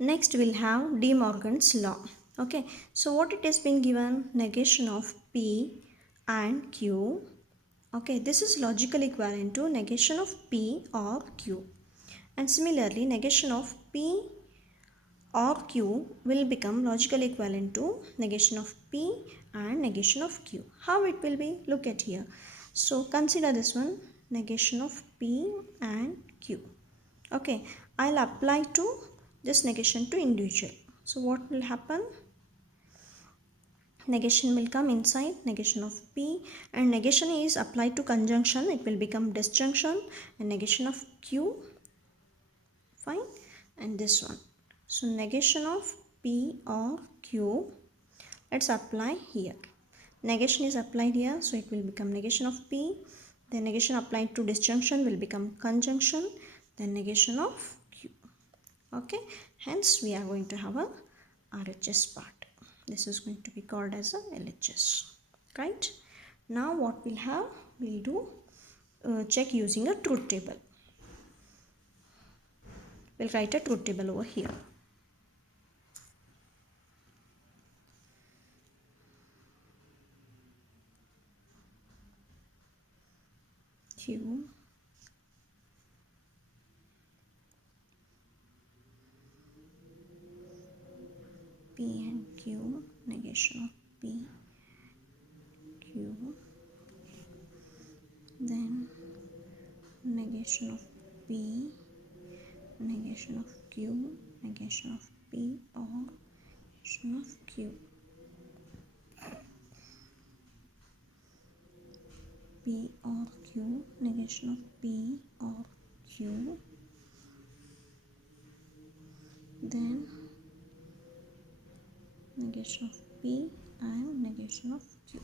Next we'll have De Morgan's law. Okay, so what it has been given, negation of P and Q. Okay, this is logically equivalent to negation of P or Q. And similarly, negation of P or Q will become logically equivalent to negation of P and negation of Q. How it will be? Look at here. So consider this one, negation of P and Q. Okay, I'll apply to this negation to individual. So what will happen? Negation will come inside negation of P, and negation is applied to conjunction, it will become disjunction, and negation of Q, fine, and this one. So negation of P or Q, let's apply here. Negation is applied here, so it will become negation of P. Then negation applied to disjunction will become conjunction. Then negation of Q. Okay, hence we are going to have a RHS part. This is going to be called as a LHS. Right? Now what we'll have? We'll do check using a truth table. We'll write a truth table over here. Q, P and Q, negation of P, Q, then negation of P, negation of Q, negation of P or negation of Q. P or Q, negation of P or Q, then negation of P and negation of Q.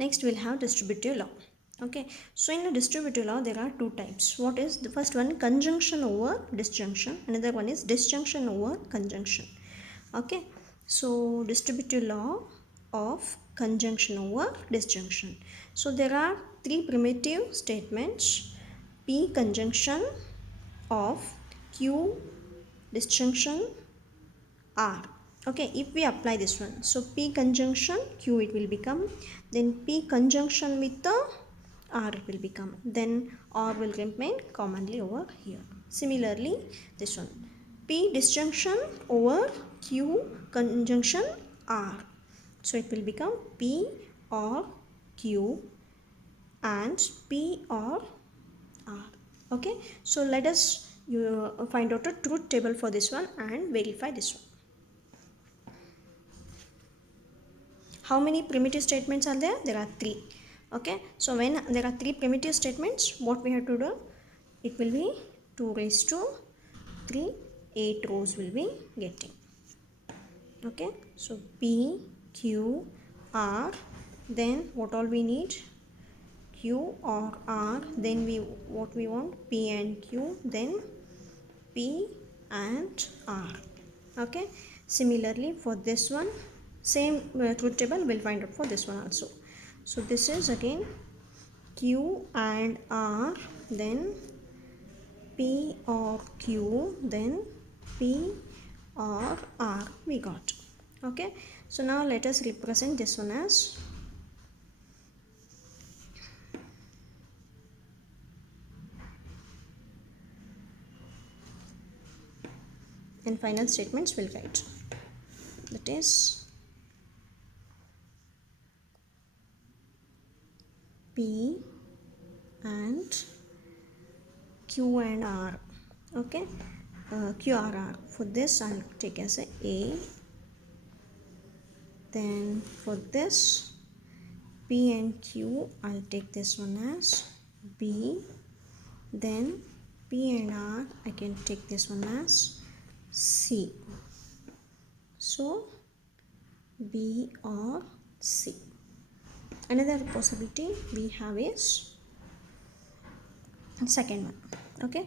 Next we'll have distributive law. Okay, so in a distributive law there are two types. What is the first one? Conjunction over disjunction. Another one is disjunction over conjunction. Okay, so distributive law of conjunction over disjunction. So there are three primitive statements: P conjunction of Q disjunction R. Okay, if we apply this one, so P conjunction Q it will become, then P conjunction with the R it will become, then R will remain commonly over here. Similarly, this one, P disjunction over Q conjunction R. So it will become P or Q and P or R. Okay, so let us find out a truth table for this one and verify this one. How many primitive statements are there? There are 3. Okay, so when there are 3 primitive statements, what we have to do? It will be 2 raised to 3, 8 rows will be getting. Okay, so P, Q, R, then what all we need? Q or R, then what we want? P and Q, then P and R. Okay, similarly for this one, same truth table we'll find out for this one also. So this is again Q and R, then P or Q, then P or R we got. Okay, so now let us represent this one as and final statements will write. That is P and Q and R. Okay, QRR. For this I'll take as A. Then for this P and Q, I'll take this one as B. Then P and R, I can take this one as C. So B or C. Another possibility we have is second one. Okay,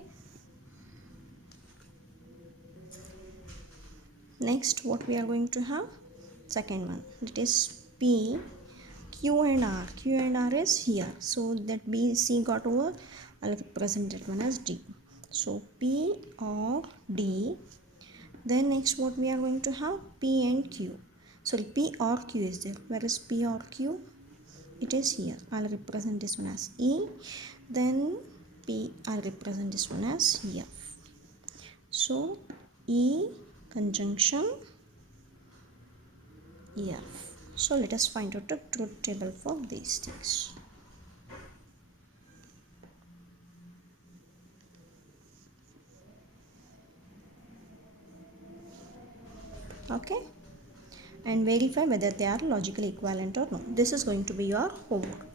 next what we are going to have? Second one, that is P, Q and R. Q and R is here, so that B, C got over, I'll represent that one as D. So P or D. Then next what we are going to have? P and Q. Sorry, P or Q is there. Where is P or Q? It is here. I'll represent this one as E. Then P, I'll represent this one as F. So E conjunction F. So let us find out the truth table for these things. Okay, and verify whether they are logically equivalent or no. This is going to be your homework.